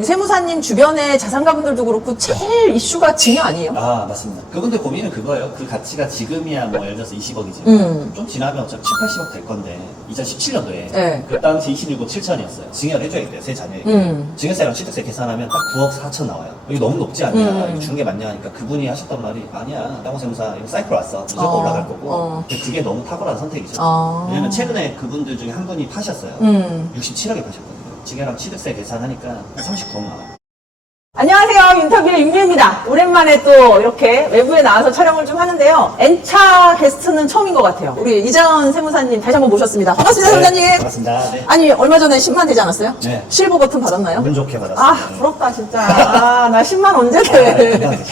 우리 세무사님 주변의 자산가분들도 그렇고 제일 이슈가 증여 아니에요? 아, 맞습니다. 그분들 고민은 그거예요. 그 가치가 지금이야 뭐 예를 들어서 20억이지. 좀 지나면 어차피 7, 80억 될 건데 2017년도에 네. 그 당시 26억 7천이었어요. 증여를 해줘야겠대요. 세 자녀에게. 증여세랑 취득세 계산하면 딱 9억 4천 나와요. 이게 너무 높지 않냐. 이거 주는 게 맞냐 하니까 그분이 하셨던 말이 아니야. 땅호세무사 이거 사이클 왔어. 무조건 올라갈 거고. 근데 그게 너무 탁월한 선택이죠. 왜냐면 최근에 그분들 중에 한 분이 파셨어요. 67억에 파셨거든요. 증여랑 취득세 계산하니까 39억 나와요. 안녕하세요. 인터뷰의 윤미입니다. 오랜만에 또 이렇게 외부에 나와서 촬영을 좀 하는데요. N차 게스트는 처음인 것 같아요. 우리 이장원 세무사님 다시 한번 모셨습니다. 반갑습니다, 세무사님. 반갑습니다. 네. 아니, 얼마 전에 10만 되지 않았어요? 네. 실버 버튼 받았나요? 운 좋게 받았어요. 아, 부럽다, 진짜. 아, 나 10만 언제 돼? 금방 되죠.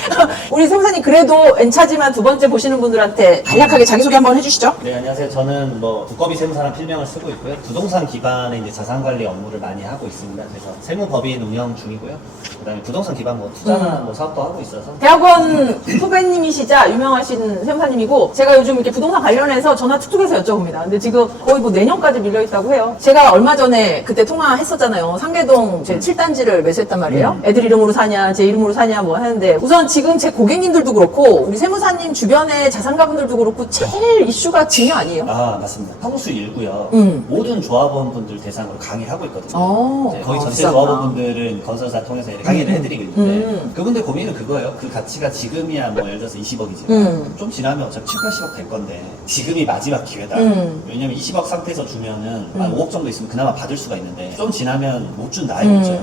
우리 세무사님 그래도 N차지만 두 번째 보시는 분들한테 간략하게 자기소개 한번 해주시죠. 네, 안녕하세요. 저는 뭐 두꺼비 세무사라는 필명을 쓰고 있고요. 부동산 기반의 이제 자산관리 업무를 많이 하고 있습니다. 그래서 세무법인 운영 중이고요. 그다음에 부동산 기반 뭐 투자나 뭐 사업도 하고 있어서. 대학원 후배님이시자 유명하신 세무사님이고, 제가 요즘 이렇게 부동산 관련해서 전화 툭툭해서 여쭤봅니다. 근데 지금 거의 뭐 내년까지 밀려있다고 해요. 제가 얼마 전에 그때 통화했었잖아요. 상계동 제 7단지를 매수했단 말이에요. 애들 이름으로 사냐, 제 이름으로 사냐 뭐 하는데, 우선 지금 제 고객님들도 그렇고 우리 세무사님 주변의 자산가분들도 그렇고 제일 이슈가 증여 아니에요? 아, 맞습니다. 사무수 일고요. 모든 조합원분들 대상으로 강의를 하고 있거든요. 이제 거의 전체 비싸구나. 조합원분들은 건설사 통해서 이렇게 강의를 해드리고 있는데, 그분들 고민은 그거예요. 그 가치가 지금이야 뭐 예를 들어서 20억이지만 좀 지나면 어차피 7, 80억 될 건데 지금이 마지막 기회다. 왜냐면 20억 상태에서 주면은 한 5억 정도 있으면 그나마 받을 수가 있는데 좀 지나면 못 준다 이거죠.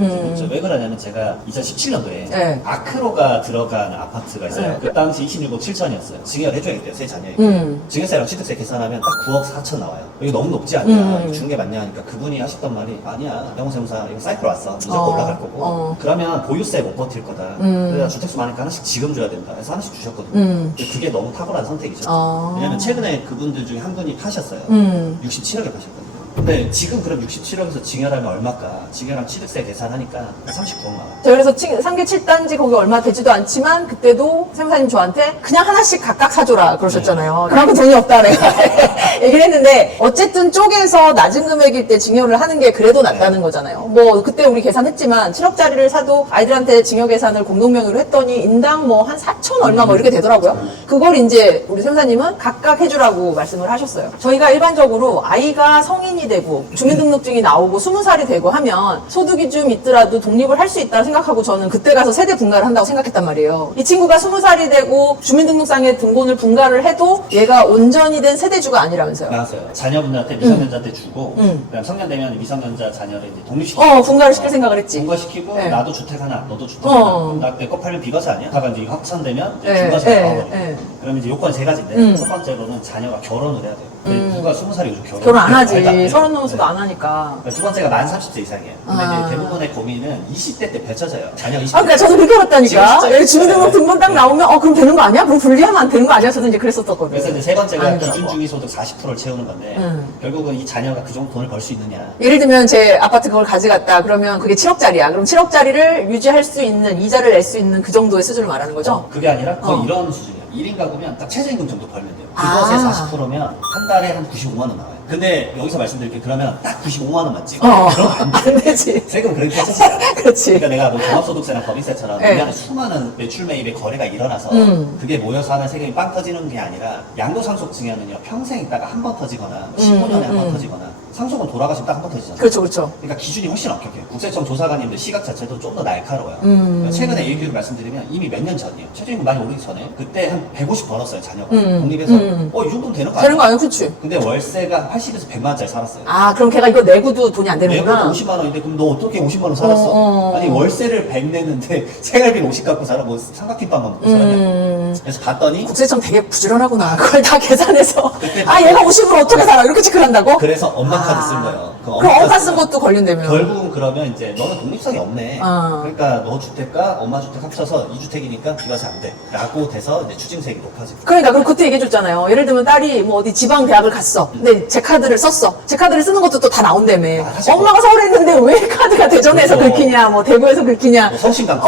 왜 그러냐면 제가 2017년도에 네. 아크로가 들어간 아파트가 있어요. 네. 그 당시 26억 7천이었어요. 증여를 해줘야겠대요. 세 자녀에게. 증여세랑 취득세 계산하면 딱 9억 4천 나와요. 이거 너무 높지 않냐. 이거 주는 게 맞냐 하니까 그분이 하셨던 말이 아니야. 땅호세무사 이거 사이클 왔어. 무조건 올라갈 거고. 그러면 보유세 못 버틸 거다. 그래서 주택수 많으니까 하나씩 지금 줘야 된다. 그래서 하나씩 주셨거든요. 근데 그게 너무 탁월한 선택이죠. 왜냐면 최근에 그분들 중에 한 분이 파셨어요. 67억에 파셨거든요. 근데 지금 그럼 67억에서 증여라면 얼마일까? 증여랑 취득세 계산하니까 39억 나와요. 저 그래서 상계 7단지 거기 얼마 되지도 않지만 그때도 세무사님 저한테 그냥 하나씩 각각 사줘라 그러셨잖아요. 그만큼 돈이 없다 내가 얘기를 했는데, 어쨌든 쪼개서 낮은 금액일 때 증여를 하는 게 그래도 낫다는 거잖아요. 뭐 그때 우리 계산했지만 7억짜리를 사도 아이들한테 증여 계산을 공동명의로 했더니 인당 뭐 한 4천 얼마 뭐 이렇게 되더라고요. 그걸 이제 우리 세무사님은 각각 해주라고 말씀을 하셨어요. 저희가 일반적으로 아이가 성인이 되고 주민등록증이 나오고 20살이 되고 하면 소득이 좀 있더라도 독립을 할 수 있다 생각하고 저는 그때 가서 세대 분가를 한다고 생각했단 말이에요. 이 친구가 20살이 되고 주민등록상에 등본을 분가를 해도 얘가 온전히 된 세대주가 아니라면서요. 나왔어요. 자녀분들한테 미성년자한테 주고, 그다음 성년되면 미성년자 자녀를 이제 독립시키고. 분가를 시킬 생각을 했지. 분가시키고, 네. 나도 주택 하나, 너도 주택 하나. 그럼 나 내 거 팔면 비과세 아니야? 다가 이제 확산되면 이제 중과세가 나와버려요. 그러면 이제 요건이 세 가지인데, 첫 번째로는 자녀가 결혼을 해야 돼요. 근데 누가 20살이 요즘 결혼 안 하지. 말도 안 돼요. 30 넘어서도 네. 안 하니까. 두 번째가 만 30세 이상이에요. 근데 이제 대부분의 고민은 20대 때 펼쳐져요. 자녀가 20대 그러니까 저도 그렇게 알았다니까. 지금 진짜 주민등록 등본 딱 나오면 그럼 되는 거 아니야? 그럼 분리하면 안 되는 거 아니야? 저도 이제 그랬었거든요. 그래서 이제 세 번째가 아니더라고. 기준중위소득 40%를 채우는 건데, 결국은 이 자녀가 그 정도 돈을 벌 수 있느냐. 예를 들면 제 아파트 그걸 가져갔다 그러면 그게 7억짜리야. 그럼 7억짜리를 유지할 수 있는, 이자를 낼 수 있는 그 정도의 수준을 말하는 거죠? 그게 아니라 거의 이런 수준이에요. 1인 가구면 딱 최저임금 정도 벌면 돼요. 그것의 40%면 한 달에 한 95만 원 나와요. 근데 여기서 말씀드릴게요. 그러면 딱 95만 원만 찍어. 그럼 안 돼. 안 되지. 세금 그렇게 떼잖아요. 그렇지. 그러니까 내가 뭐 종합소득세랑 법인세처럼 네. 1년에 수많은 매출 매입의 거래가 일어나서 그게 모여서 하는 세금이 빵 터지는 게 아니라, 양도상속 증여는요 평생 있다가 한 번 터지거나 15년에 한 번 터지거나, 상속은 돌아가시면 딱 한 번 터지잖아요. 그렇죠, 그렇죠. 그러니까 기준이 훨씬 엄격해요. 국세청 조사관님들 시각 자체도 좀 더 날카로워요. 그러니까 최근에 얘기를 말씀드리면 이미 몇 년 전이에요. 최저임금 많이 오르기 전에 그때 한 150 벌었어요 자녀가. 독립해서 이 정도면 되는 거 아니야? 되는 거 아니야? 그렇지. 근데 월세가 80에서 100만 원짜리 살았어요. 그럼 걔가 이거 내고도 돈이 안 내고도 되는구나. 50만 원인데 그럼 너 어떻게 50만 원 살았어? 아니 월세를 100 내는데 생활비를 50 갖고 살아? 뭐 삼각김밥만 먹고 살았냐? 그래서 봤더니 국세청 되게 부지런하구나. 그걸 다 계산해서. 그때 얘가 50으로 어떻게 살아? 이렇게 체크를 한다고? 그래서 엄마 카드 쓴 거예요. 그럼 엄마 쓴 것도 걸린다며. 결국은 그러면 이제 너는 독립성이 없네. 어. 그러니까 너 주택과 엄마 주택 합쳐서 2주택이니까 비과세 안 돼. 라고 돼서 이제 추징세액이 높아지고. 그러니까 그럼 그때 얘기해줬잖아요. 예를 들면 딸이 뭐 어디 지방 대학을 갔어. 근데 제 카드를 썼어. 제 카드를 쓰는 것도 또 다 나온다며. 사실 엄마가 서울에 있는데 왜 카드가 대전에서 그렇죠. 긁히냐, 뭐 대구에서 긁히냐. 뭐 성심당.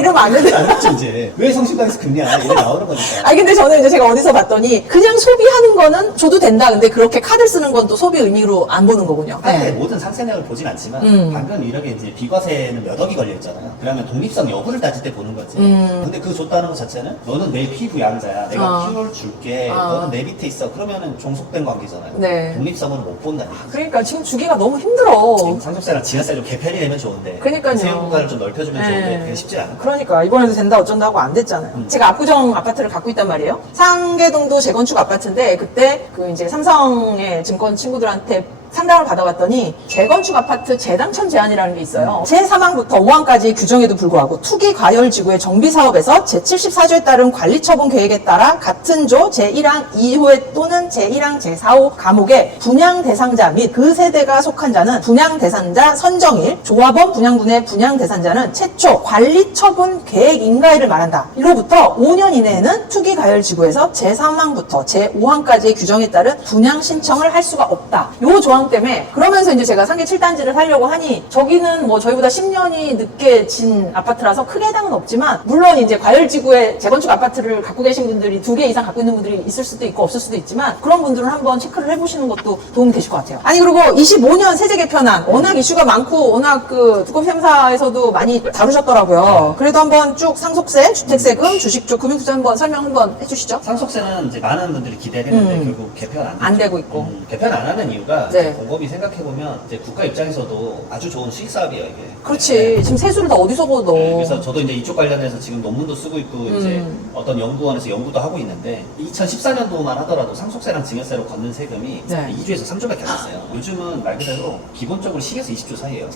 이러면 안 되는데. 알았죠 이제. 왜 성심당에서 긁냐. 이게 나오는 거니까. 근데 저는 이제 제가 어디서 봤더니 그냥 소비하는 거는 줘도 된다. 근데 그렇게 카드 쓰는 건 또 소비 의미로 안 보는 거군요. 사실 모든 상세내역을 보진 않지만 방금 이렇게 이제 비과세는 몇 억이 걸려 있잖아요. 그러면 독립성 여부를 따질 때 보는 거지. 근데 그 줬다는 것 자체는 너는 내 피부 양자야. 내가 키울 줄게. 너는 내 밑에 있어. 그러면은 종속된 관계잖아요. 네. 독립성은 못 본다는 거지. 그러니까 지금 주기가 너무 힘들어. 상속세랑 지하세 좀 개편이 되면 좋은데. 그러니까요. 세율 공간을 좀 넓혀주면 네. 좋은데 그게 쉽지 않아. 그러니까 이번에도 된다 어쩐다 하고 안 됐잖아요. 제가 압구정 아파트를 갖고 있단 말이에요. 상계동도 재건축 아파트인데 그때 그 이제 삼성의 증권 친구들한테 상담을 받아봤더니 재건축 아파트 재당첨 제한이라는 게 있어요. 제3항부터 5항까지 규정에도 불구하고 투기 과열 지구의 정비 사업에서 제74조에 따른 관리 처분 계획에 따라 같은 조 제1항 2호에 또는 제1항 제4호 감옥의 분양 대상자 및 그 세대가 속한 자는 분양 대상자 선정일, 조합원 분양분의 분양 대상자는 최초 관리 처분 계획 인가일을 말한다. 이로부터 5년 이내에는 투기 과열 지구에서 제3항부터 제5항까지의 규정에 따른 분양 신청을 할 수가 없다. 요 조항 때문에 그러면서 이제 제가 상계 7단지를 하려고 하니 저기는 뭐 저희보다 10년이 늦게 진 아파트라서 크게 해당은 없지만 물론 이제 과열지구에 재건축 아파트를 갖고 계신 분들이 2개 이상 갖고 있는 분들이 있을 수도 있고 없을 수도 있지만 그런 분들은 한번 체크를 해보시는 것도 도움이 되실 것 같아요. 아니 그리고 25년 세제 개편안 워낙 이슈가 많고 워낙 그 두꺼비sem사에서도 많이 다루셨더라고요. 그래도 한번 쭉 상속세, 주택세금, 주식조, 금융투자 한번 설명 한번 해주시죠. 상속세는 이제 많은 분들이 기대를 했는데 결국 개편 안 되고 있고. 개편 안 하는 이유가 네. 이제 곰곰이 생각해보면 이제 국가 입장에서도 아주 좋은 수익 사업이에요 이게. 그렇지. 네. 지금 세수를 다 어디서 걷어. 네, 그래서 저도 이제 이쪽 관련해서 지금 논문도 쓰고 있고 이제 어떤 연구원에서 연구도 하고 있는데 2014년도만 하더라도 상속세랑 증여세로 걷는 세금이 네. 2조에서 3조밖에 안 됐어요. 요즘은 말 그대로 기본적으로 10에서 20조 사이예요.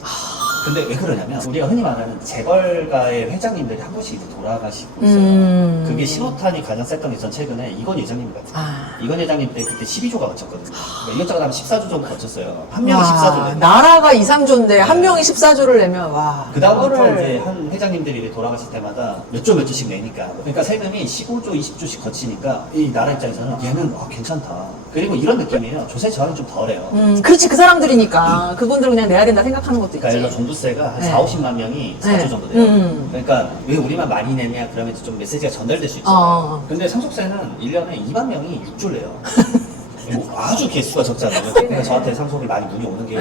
근데 왜 그러냐면 우리가 흔히 말하는 재벌가의 회장님들이 한 분씩 이제 돌아가시고 있어요. 그게 신호탄이 가장 셌던 게 전 최근에 이건 회장님 같아요. 이건 회장님 때 그때 12조가 거쳤거든요. 이것저것 하면 14조 정도 거쳤어요. 한 명이 14조 내면. 나라가 2, 3조인데 한 명이 14조를 내면 와. 그 다음부터 그거를- 이제 한 회장님들이 이제 돌아가실 때마다 몇 조씩 내니까. 그러니까 세금이 15조, 20조씩 거치니까 이 나라 입장에서는 얘는 괜찮다. 그리고 이런 느낌이에요. 조세 저항이 좀 덜해요. 그렇지. 그 사람들이니까. 그분들 그냥 내야 된다 생각하는 것도 있지. 그러니까 예를 들어 종부세가 한 네. 4, 50만 명이 4조 네. 정도 돼요. 그러니까 왜 우리만 많이 내냐 그러면 좀 메시지가 전달될 수 있잖아요. 근데 상속세는 1년에 2만 명이 6조를 내요. 뭐 아주 개수가 적잖아요. 그러니까 저한테 상속을 많이 문의 오는 게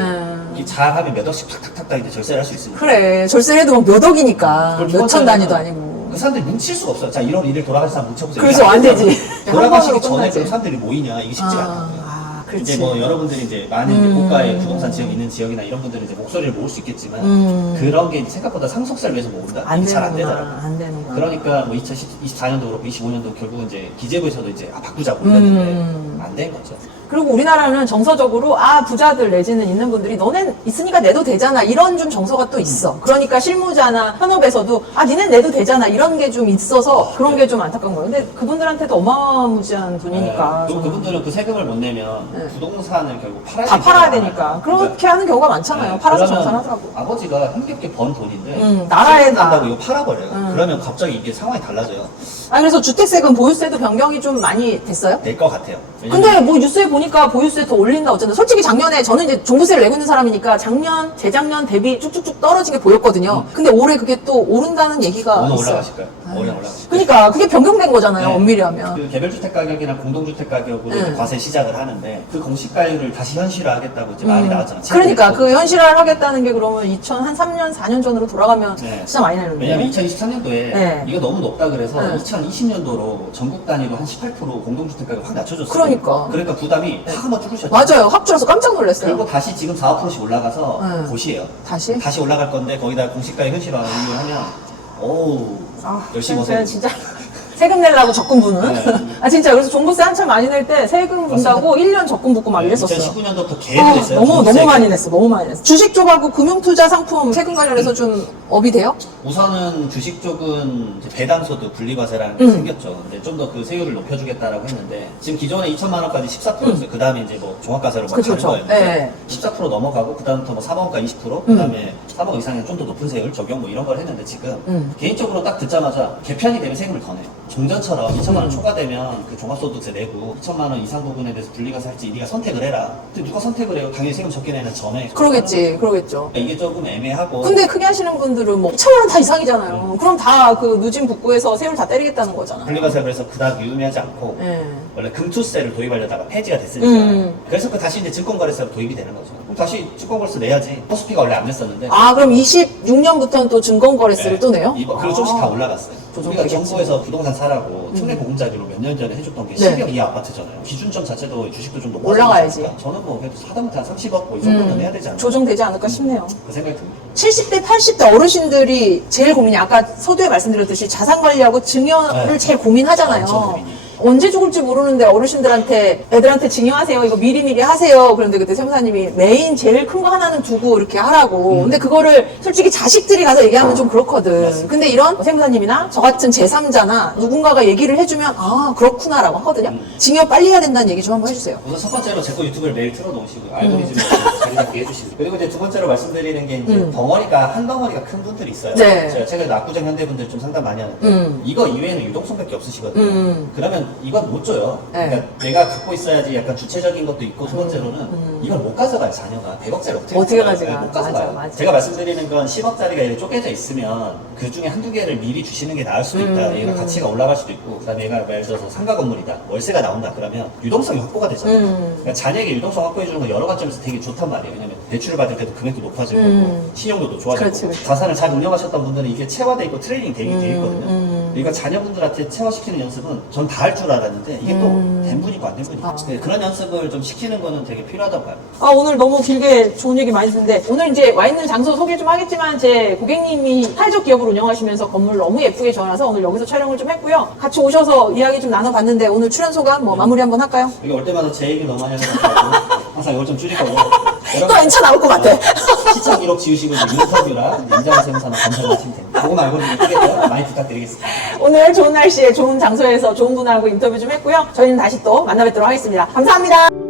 이게 잘하면 몇 억씩 탁탁탁탁 이제 절세를 할 수 있습니다. 그래. 절세를 해도 뭐 몇 억이니까. 그걸 몇 천 비롯하면 단위도 아니고. 그 사람들이 뭉칠 수가 없어요. 자, 1월 1일 돌아가신 사람 뭉쳐보세요. 그래서 이게 안 되지. 돌아가시기 한 번으로 전에 끝나지. 그런 사람들이 모이냐 이게 쉽지가 않아요. 그렇지. 이제 뭐 여러분들이 이제 많은 이제 고가의 부동산 지역 있는 지역이나 이런 분들은 이제 목소리를 모을 수 있겠지만 그런 게 생각보다 상속세를 위해서 모은다? 안 이게 잘 안 되는구나. 되더라고요. 안 되는구나. 그러니까 뭐 2024년도 그렇고 25년도 결국은 이제 기재부에서도 이제 바꾸자고 올렸는데 안 된 거죠. 그리고 우리나라는 정서적으로 부자들 내지는 있는 분들이 너넨 있으니까 내도 되잖아 이런 좀 정서가 또 있어. 그러니까 실무자나 현업에서도 니넨 내도 되잖아 이런 게 좀 있어서 그런 게 좀 안타까운 거예요. 근데 그분들한테도 어마무지한 돈이니까 또 저는 그분들은 그 세금을 못 내면 네. 부동산을 결국 팔아야 다 팔아야 되잖아요. 되니까 그렇게 하는 경우가 많잖아요. 네, 팔아서 그러면 정산하더라고. 아버지가 힘겹게 번 돈인데 나라에 세금 다. 난다고 이거 팔아버려요. 그러면 갑자기 이게 상황이 달라져요. 그래서 주택세금 보유세도 변경이 좀 많이 됐어요? 될 것 같아요. 왜냐면 근데 뭐 뉴스에 보니까 보유세 더 올린다 어쩐다. 솔직히 작년에 저는 이제 종부세를 내고 있는 사람이니까 작년, 재작년 대비 쭉쭉쭉 떨어진 게 보였거든요. 근데 올해 그게 또 오른다는 얘기가 오늘 있어요. 올라가실까요? 올해 올라가실까요? 그러니까 그게 변경된 거잖아요. 네. 엄밀히 하면. 그 개별주택 가격이나 공동주택 가격으로 이제 과세 시작을 하는데 그 공시가율을 다시 현실화하겠다고 이제 말이 나왔잖아요. 그러니까 최근에. 그 현실화를 하겠다는 게 그러면 2003년, 4년 전으로 돌아가면 네. 진짜 많이 내는데. 왜냐면 2023년도에 네. 이거 너무 높다 그래서 네. 2020년도로 전국 단위로 한 18% 공동주택 가격 확 낮춰줬어요. 그러니까. 부담이 확 한번 줄으셨죠. 맞아요. 확 줄어서 깜짝 놀랐어요. 그리고 다시 지금 4, 5%씩 올라가서 네. 고시예요. 다시? 올라갈 건데 거기다 공시가의 현실화 이유하면 어우 열심히 오세요. 진짜 세금 내려고 적금 부는. 네. 진짜 그래서 종부세 한참 많이 낼 때 세금 분다고 1년 적금 붓고 막 이랬었어요. 2019년도부터 계속 했어요. 너무 종부세. 많이 냈어. 너무 많이 냈어. 주식 쪽하고 금융투자 상품 세금 관련해서 좀 업이 돼요? 우선은 주식 쪽은 이제 배당소득 분리과세라는 게 생겼죠. 근데 좀 더 그 세율을 높여주겠다라고 했는데 지금 기존에 2천만 원까지 14%였어요. 그 다음에 이제 뭐 종합과세로 뭐 그쵸, 가는 거예요. 네. 14% 넘어가고 그 다음부터 뭐 3억 원까지 20%, 그 다음에 3억 이상의 좀 더 높은 세율 적용 뭐 이런 걸 했는데 지금 개인적으로 딱 듣자마자 개편이 되면 세금을 더 내요. 종전처럼 2천만 원 초과되면 그 종합소득세 내고 2천만 원 이상 부분에 대해서 분리과세 할지 네가 선택을 해라. 근데 누가 선택을 해요? 당연히 세금 적게 내는 전에. 그러겠죠. 이게 조금 애매하고. 근데 크게 하시는 분들은 뭐 2천만 원 다 이상이잖아요. 그럼 다 그 누진 북구에서 세율 다 때리겠다는 거잖아. 분리과세 그래서 그닥 유의미하지 않고 예. 원래 금투세를 도입하려다가 폐지가 됐으니까 그래서 그 다시 이제 증권거래세로 도입이 되는 거죠. 그럼 다시 증권거래세 내야지. 코스피가 원래 안 냈었는데 아, 그럼 26년부터는 또 증권거래세를 또 내요? 그리고 조금씩 다 올라갔어요. 우리가 조정되겠지. 정부에서 부동산 사라고 특례 보금자리로 몇 년 전에 해줬던 게 네. 10억 이하 아파트잖아요. 기준점 자체도 주식도 좀 높아지고 올라가야지. 있으니까 저는 뭐 그래도 하다못해 한 30억 뭐 이 정도는 해야 되지 않나. 조정되지 않을까 싶네요. 그 생각이 듭니다. 70대, 80대 어르신들이 제일 고민이 아까 서두에 말씀드렸듯이 자산 관리하고 증여를 네. 제일 고민하잖아요. 엄청 고민이에요. 언제 죽을지 모르는데 어르신들한테 애들한테 증여하세요. 이거 미리미리 하세요. 그런데 그때 세무사님이 메인 제일 큰 거 하나는 두고 이렇게 하라고. 근데 그거를 솔직히 자식들이 가서 얘기하면 좀 그렇거든. 맞습니다. 근데 이런 세무사님이나 저 같은 제3자나 누군가가 얘기를 해주면 아 그렇구나라고 하거든요. 증여 빨리 해야 된다는 얘기 좀 한번 해주세요. 우선 첫 번째로 제 거 유튜브를 매일 틀어놓으시고 알고리즘을 자리 잡게 해주시고 그리고 이제 두 번째로 말씀드리는 게 이제 덩어리가 한 덩어리가 큰 분들이 있어요. 네. 제가 최근에 압구정 현대분들 좀 상담 많이 하는데 이거 이외에는 유동성밖에 없으시거든요. 그러면 이건 못 줘요. 네. 그러니까 내가 갖고 있어야지 약간 주체적인 것도 있고 두 번째로는 이걸 못 가져가요. 자녀가 100억짜리 어떻게 가져가요? 가져가? 못 가져가요. 맞아, 맞아. 제가 말씀드리는 건 10억짜리가 이렇게 쪼개져 있으면 그 중에 한두 개를 미리 주시는 게 나을 수도 있다. 얘가 가치가 올라갈 수도 있고 그다음에 얘가 예를 들어서 상가 건물이다. 월세가 나온다. 그러면 유동성이 확보가 되잖아요. 그러니까 자녀에게 유동성 확보해 주는 건 여러 관점에서 되게 좋단 말이에요. 왜냐면 대출을 받을 때도 금액도 높아질 거고 신용도도 좋아질 그렇지, 거고 그렇지. 자산을 잘 운영하셨던 분들은 이게 체화돼 있고 트레이닝 되게 돼 있거든요. 그러니까 자녀분들한테 체화시키는 연습은 전 다 할 줄 알았는데 이게 또 된 분이고 안 된 분이고 네, 그런 연습을 좀 시키는 거는 되게 필요하다고 봐요. 아, 오늘 너무 길게 좋은 얘기 많이 듣는데 오늘 이제 와 있는 장소 소개 좀 하겠지만 제 고객님이 사회적 기업을 운영하시면서 건물을 너무 예쁘게 지어놔서 오늘 여기서 촬영을 좀 했고요. 같이 오셔서 이야기 좀 나눠봤는데 오늘 출연 소감 뭐 마무리 한번 할까요? 여기 올 때마다 제 얘기 너무 많이 하는 것 같고 항상 이걸 좀 줄일 거고 또 엔차 나올 것 같아. 시청 기록 지우시고 이제 인터뷰랑 인장 세무사만 검색하시면 됩니다. 그거 말고 좀 크겠고요. 많이 부탁드리겠습니다. 오늘 좋은 날씨에 좋은 장소에서 좋은 분하고 인터뷰 좀 했고요. 저희는 다시 또 만나 뵙도록 하겠습니다. 감사합니다.